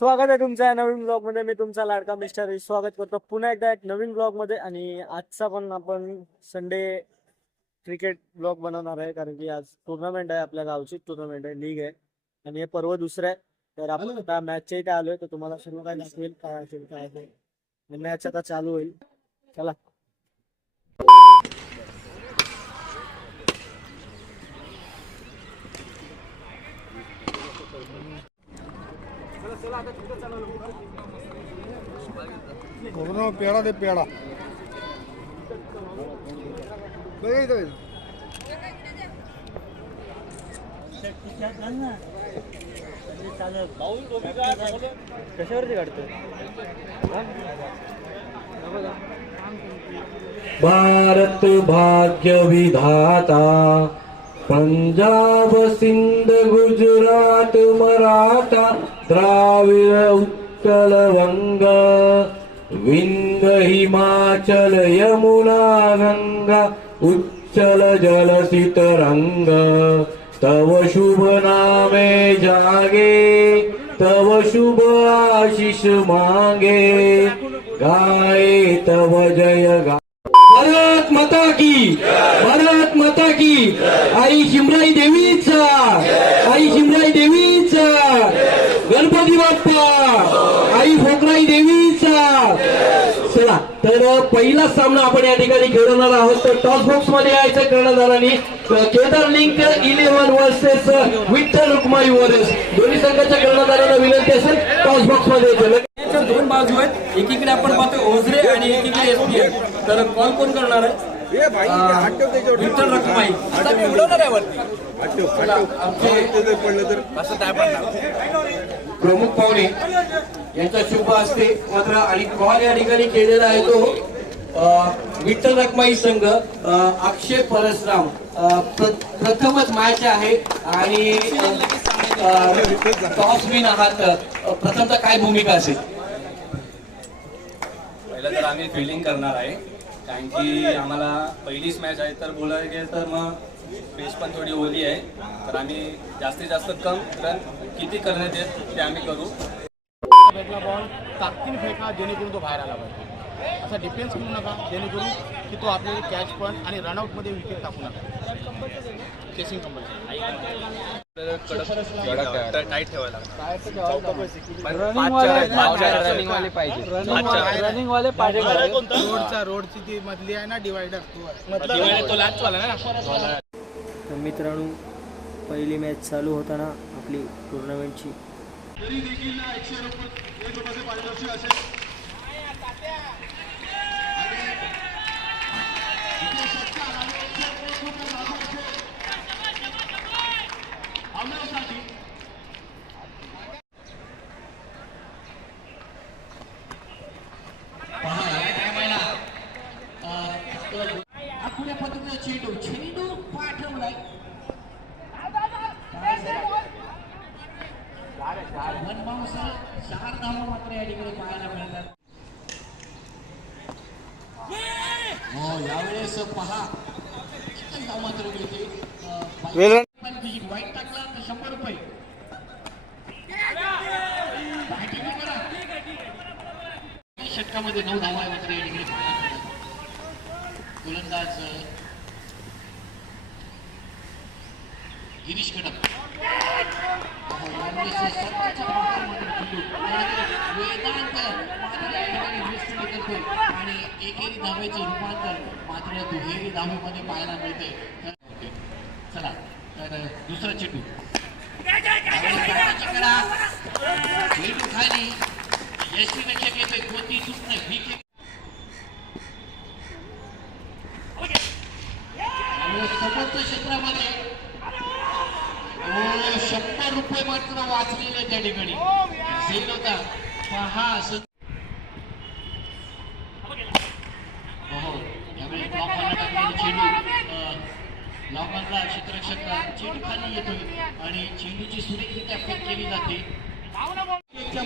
स्वागत आहे तुमच्या नवीन ब्लॉग मध्ये. मी तुमचा लाडका मिस्टर स्वागत करतो पुन्हा एकदा एक नवीन ब्लॉग मध्ये. आणि आजचा पण आपण संडे क्रिकेट ब्लॉग बनवणार आहे, कारण की आज टुर्नामेंट आहे, आपल्या गावची टुर्नामेंट आहे, लीग आहे आणि हे पर्व दुसरं आहे. तर आपण आता मॅचच्या इथे आलोय, तर तुम्हाला सर्व काय दाखवेल काय असेल काय असेल. मॅच आता चालू होईल, चला. पेड़ा दे पेड़ा कशावरती काढतोय? भारत भाग्य विधाता, पंजाब सिंध गुजरात मराठा द्राविड उत्कल वंग, विंध्य हिमाचल यमुना गंगा उच्चल जलसी तरंग, तव शुभ नामे जागे, तव शुभ आशीष मांगे, गाए तव जय गा। भारत माता की, भारत माता की, आई शिमराई देवीचा, आई शिमराई देवीचा, गणपती बाप्पा, आई फोकराई देवीचा। चला, तर पहिला सामना आपण या ठिकाणी खेळवणार आहोत. तर टॉस बॉक्स मध्ये यायचं कर्णधारांनी Kedar link 11 versus Vitthal Rukmai warriors. दोन्ही संघाच्या कर्णधारांना विनंती असेल टॉस बॉक्स मध्ये यायचं. दोन बाजू आहेत, एकीकडे आपण पाहतो ओझरे आणि एकीकडे एसपीएल. तर कॉल कोण करणार आहे? विठ्ठल रखमाई. आता मी उडवणार आहे वरती. प्रमुख पाहुणे यांचा शुभ असते मात्र आणि कॉल या ठिकाणी केलेला आहे तो विठ्ठल रखमाई संघ अक्षय परसराम. प्रथमच मॅच आहे आणि टॉस विन आहात. प्रथमतः काय भूमिका असेल? पहिलं तर आम्ही फिल्डिंग करणार आहे, कारण की आम्हाला पहिलीच मॅच आहे. तर बोलायला गेलं तर मग पेस पण थोडी ओली आहे, तर आम्ही जास्तीत जास्त कम रन किती करण्यात येत ते आम्ही करू. भेटला बॉल ताकदीने फेका, जेणेकरून तो बाहेर आला पाहिजे. असा डिफेन्स करू नका जेणेकरून की तो आपल्याला कॅच पण आणि रनआउट मध्ये विकेट टाकू नका. चेसिंग कंपल्सरी टाईट ठेवायला रनिंग वाले पाहिजे. रोडची ती मधली आहे ना डिवायडर, तो लास्ट वाला ना. तर मित्रांनो, पहिली मॅच चालू होताना आपली टुर्नामेंटची आखुड्या पद्धतीचा चेंडू चेंडू पाठवलाय. वन बाउन्सर 4 धावा मात्र या ठिकाणी पाहायला मिळतात. हो, यावेळेस पहा एकच धाव मात्र मिळते. वाईट टाकला तर 100 रुपये. षटकामध्ये 9 धावा मात्र या ठिकाणी पाहायला मिळतात. गोलंदाज गिरीश कडक वेदांत आणि एकेरी धावेचं रूपांतर मात्र दुहेरी धावेमध्ये पाहायला मिळते. चला, तर दुसरा चेंडू चेंडू खाली यशस्वीपेक्षा येतोय. कोणती चूक नाही. समोरच्या क्षेत्रामध्ये 100 रुपये मात्र वाचलेले त्या ठिकाणी झेल होता. पहा असं यावेळी ब्लॉकला टाकलेला चेंडू ब्लॉकला क्षेत्ररक्षक चेंडू खाली येतोय आणि चेंडूची सुरेखरित्या फेक केली जाते.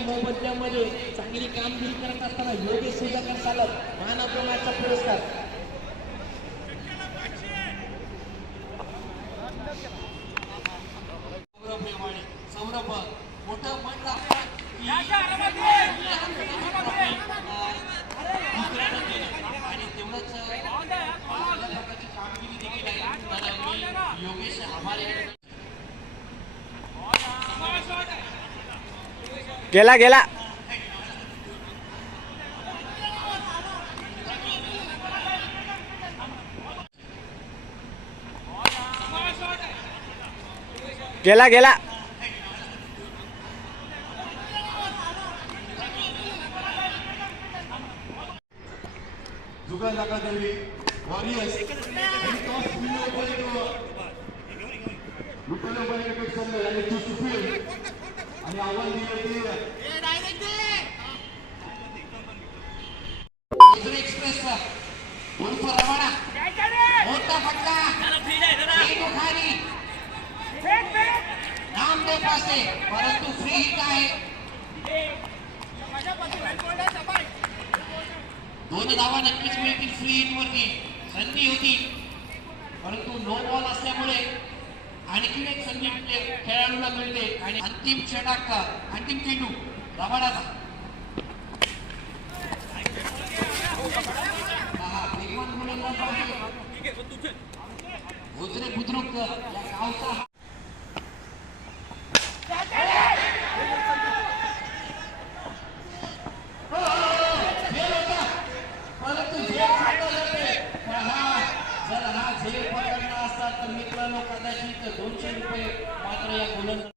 मोबदल्यामध्ये चांगली कामगिरी करत असताना योगेश सुधाकर सालक मान ऑफ द मॅचचा पुरस्कार. सौरभ मोठं मन लागतं गेला गेला गेला गेला जुगल नकादेवी वॉरियर्स आणि आव्हान दिले एक्सप्रेसचा उर्फ रवाना मोठा फटका नामदेव पासे परंतु फ्री हिट आहे. दोन धावा नक्कीच मिळतील फ्री हिट वरती. संधी होती परंतु नो बॉल असल्यामुळे आणखी एक संधी खेळाडूला मिळते आणि अंतिम षटक अंतिम चेंडू रबाडाचा. भोजरे बुद्रुक या गावचा तर मित्रांनो कदाचित 200 रुपये मात्र या गोलंदाज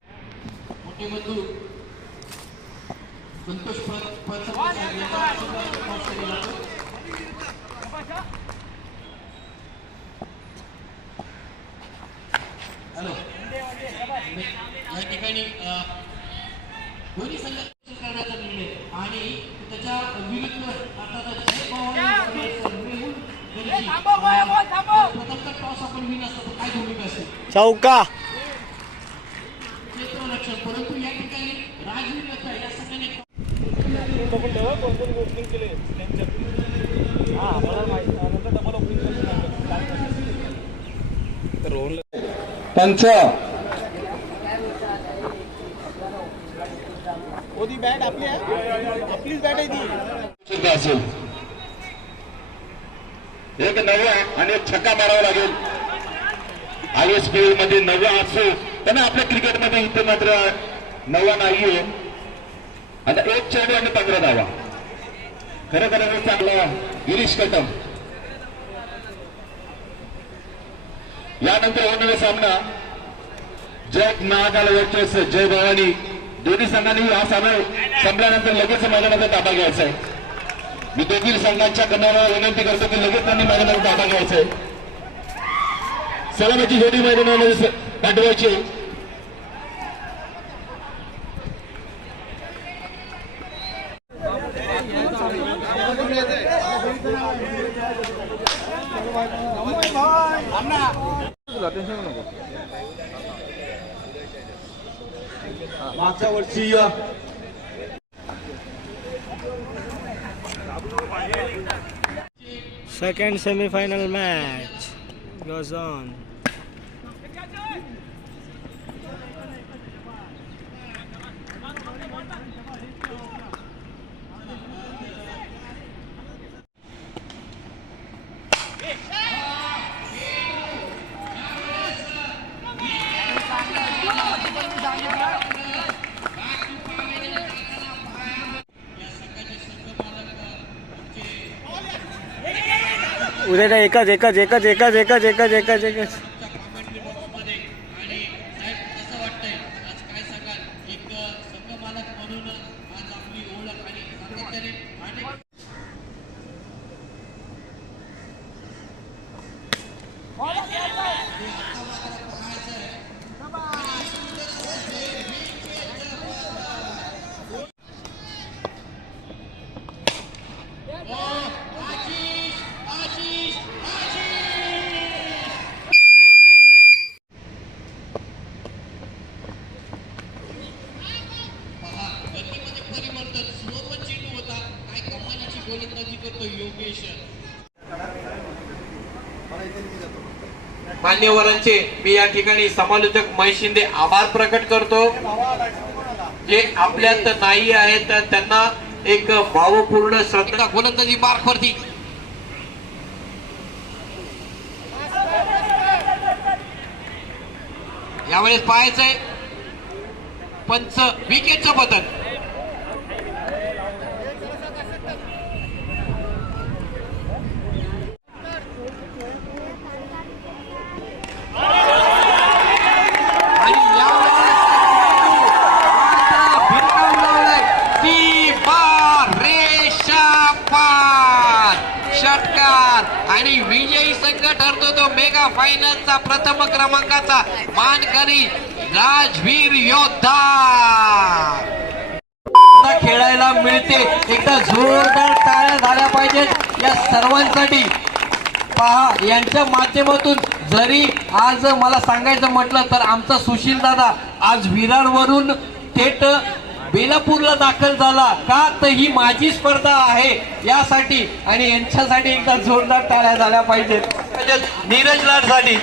मोठे बंधू संतोष हॅलो या ठिकाणी दोन्ही संघ करण्याचा निर्णय आणि त्याच्या विरुद्ध अर्थात जय पवार प्रथमचा टॉस आपण विन असतो तर काय भूमिका असते चौका क्षेत्ररक्षण. परंतु या ठिकाणी राजवीर लता या संघाने त्यांच्या बॅट आपली आहे, आपलीच बॅट आहे ती. असेल एक नवा आणि एक छक्का मारावा लागेल. ISPL मध्ये नवा असो त्यांना आपल्या क्रिकेटमध्ये इथे मात्र नवा नाहीये. आता एक चेंडू आणि 15 धावा. खरं खरं चांगला गिरीश कटम. यानंतर होणारा सामना जय महाकाल वर्चस जय भवानी दोन्ही संघांनी हा सामना संपल्यानंतर लगेच मैदानाचा ताबा घ्यायचा आहे. मी दोन्ही संघांच्या कन्याला विनंती करतो की लगेच त्यांनी मैदानाचा ताबा घ्यायचा आहे. सलामीची जोडी मैदानामध्ये पाठवायची. मागच्या वर्षी second semifinal match goes on. उद्या एकच एकच एकच एकच एकच एकच एकच एकच मान्यवरांचे मी या ठिकाणी समालोचक महेश शिंदे आभार प्रकट करतो. जे आपल्यात नाही आहेत त्यांना एक भावपूर्ण श्रद्धा गोलंदाजी मार्फती यावेळेस पाहायचंय पंच विकेटचं बदल. विजयी संघ ठरतो तो मेगा फायनलचा प्रथम क्रमांकाचा मानकरी राजवीर योद्धा खेळायला मिळते. एकदा जोरदार टाळ्या झाल्या पाहिजेत या सर्वांसाठी. पहा यांच्या माध्यमातून जरी आज मला सांगायचं म्हटलं तर आमचा सुशील दादा आज विरारवरून थेट बेलापूरला दाखल झाला का, तर ही माझी स्पर्धा आहे यासाठी, आणि यांच्यासाठी एकदा जोरदार टाळ्या झाल्या पाहिजेत नीरज लाडसाठी.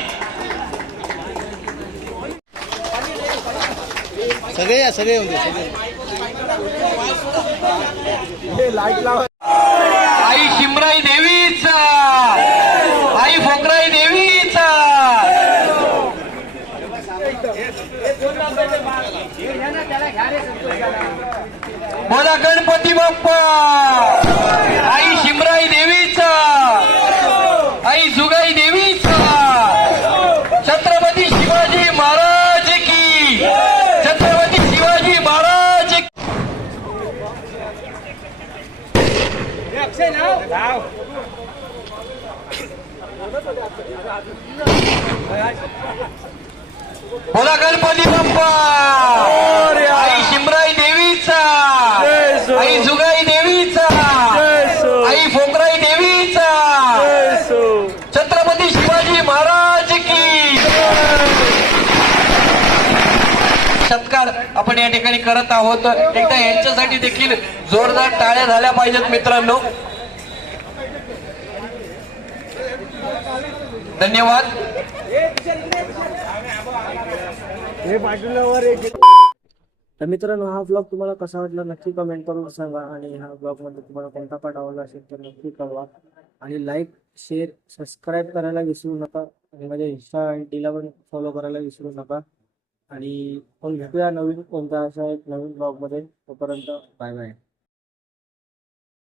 आई शिमराई देवीचा, आई फोकराई देवीचा. बोला गणपती बाप्पा. आई शिमराई देवीचा, आई जुगाई देवीचा. छत्रपती शिवाजी महाराज की, छत्रपती शिवाजी महाराज की. बोला गणपती बाप्पा. आई शिमराई देवीचा, आई जुगाई देवीचा, आई फोकराई देवीचा. छत्रपती शिवाजी महाराज की. सत्कार आपण या ठिकाणी करत आहोत. एकदा यांच्यासाठी देखील जोरदार टाळ्या झाल्या पाहिजेत मित्रांनो. धन्यवाद. तर मित्रांनो, हा ब्लॉग तुम्हाला कसा वाटला नक्की कमेंट करून सांगा. आणि ह्या ब्लॉग मध्ये तुम्हाला कोणता पार्ट आवडला असेल तर नक्की कळवा. आणि लाईक, शेअर, सबस्क्राईब करायला विसरू नका. आणि माझ्या इंस्टा आयडीला पण फॉलो करायला विसरू नका. आणि आपण भेटूया नवीन कोणत्या अशा एक नवीन ब्लॉग मध्ये. तोपर्यंत बाय बाय.